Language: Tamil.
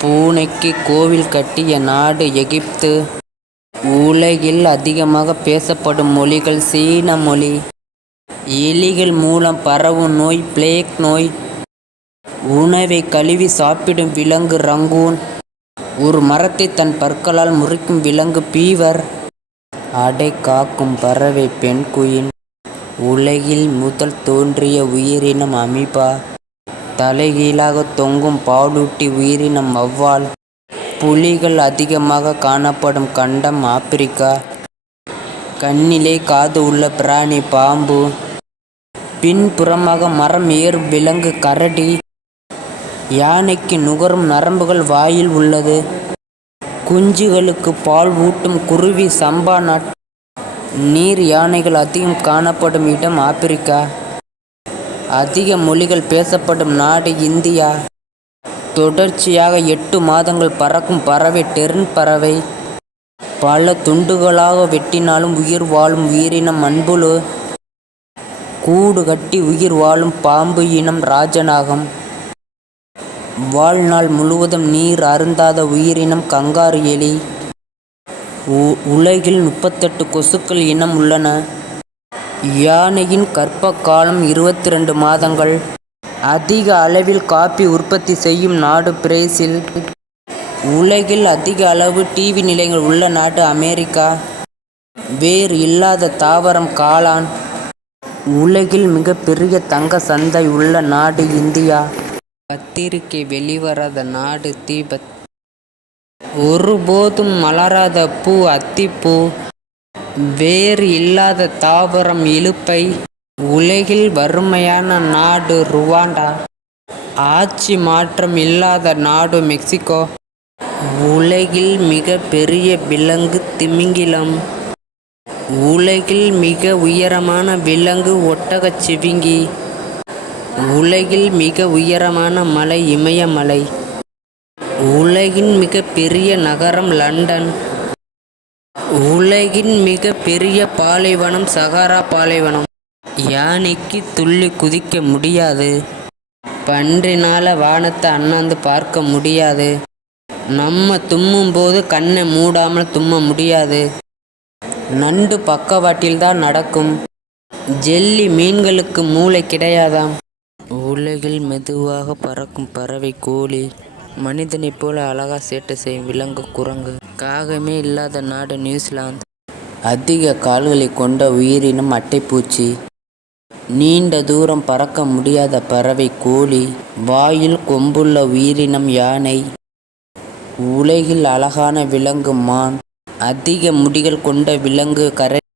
பூனைக்கு கோவில் கட்டிய நாடு எகிப்து. உலகில் அதிகமாக பேசப்படும் மொழிகள் சீன மொழி. எலிகள் மூலம் பரவும் நோய் பிளேக் நோய். உணவை கழுவி சாப்பிடும் விலங்கு ரங்கூன். ஒரு மரத்தை தன் பற்களால் முறிக்கும் விலங்கு பீவர். அடை காக்கும் பறவை பென்குயின். உலகில் முதல் தோன்றிய உயிரினம் அமீபா. தலைகீழாக தொங்கும் பாலூட்டி உயிரினம் வௌவால். புலிகள் அதிகமாக காணப்படும் கண்டம் ஆப்பிரிக்கா. கண்ணிலே காது உள்ள பிராணி பாம்பு. பின்புறமாக மரம் ஏறும் விலங்கு கரடி. யானைக்கு நுகரும் நரம்புகள் வாயில் உள்ளது. குஞ்சுகளுக்கு பால் ஊட்டும் குருவி சம்பா நட். நீர் யானைகள் அதிகம் காணப்படும் இடம் ஆப்பிரிக்கா. அதிக மொழிகள் பேசப்படும் நாடு இந்தியா. தொடர்ச்சியாக 8 மாதங்கள் பறக்கும் பறவை டெர்ன் பறவை. பல துண்டுகளாக வெட்டினாலும் உயிர் வாழும் உயிரினம் மண்புழு. கூடு கட்டி உயிர் வாழும் பாம்பு இனம் ராஜநாகம். வாழ்நாள் முழுவதும் நீர் அருந்தாத உயிரினம் கங்காரு எலி. உலகில் 38 கொசுக்கள் இனம் உள்ளன. யானையின் கர்ப்ப காலம் 22 மாதங்கள். அதிக அளவில் காபி உற்பத்தி செய்யும் நாடு பிரேசில். உலகில் அதிக அளவு டிவி நிலையங்கள் உள்ள நாடு அமெரிக்கா. வேர் இல்லாத தாவரம் காளான். உலகில் மிகப்பெரிய தங்க சந்தை உள்ள நாடு இந்தியா. பத்திரிகை வெளிவராத நாடு தீபத். ஒருபோதும் மலராத பூ அத்திப்பூ. வேர் இல்லாத தாவரம் இலுப்பை. உலகில் வறுமையான நாடு ருவாண்டா. ஆட்சி மாற்றம் இல்லாத நாடு மெக்சிகோ. உலகில் மிக பெரிய விலங்கு திமிங்கிலம். உலகில் மிக உயரமான விலங்கு ஒட்டகச் சிவிங்கி. உலகில் மிக உயரமான மலை இமயமலை. உலகின் மிக பெரிய நகரம் லண்டன். உலகின் மிக பெரிய பாலைவனம் சகாரா பாலைவனம். யானைக்கு துள்ளி குதிக்க முடியாது. பன்றினால வானத்தை அண்ணாந்து பார்க்க முடியாது. நம்ம தும்மும் போது கண்ணை மூடாமல் தும்ம முடியாது. நண்டு பக்கவாட்டில்தான் நடக்கும். ஜெல்லி மீன்களுக்கு மூளை கிடையாதாம். உலகில் மெதுவாக பறக்கும் பறவை கோழி. மனிதனைப் போல அழகா சேட்டை செய்யும் விலங்கு குரங்கு. காகமே இல்லாத நாடு நியூசிலாந்து. அதிக கால்களை கொண்ட உயிரினம் அட்டைப்பூச்சி. நீண்ட தூரம் பறக்க முடியாத பறவை கோழி. வாயில் கொம்புள்ள உயிரினம் யானை. உலகில் அழகான விலங்கு மான். அதிக முடிகள் கொண்ட விலங்கு கரடி.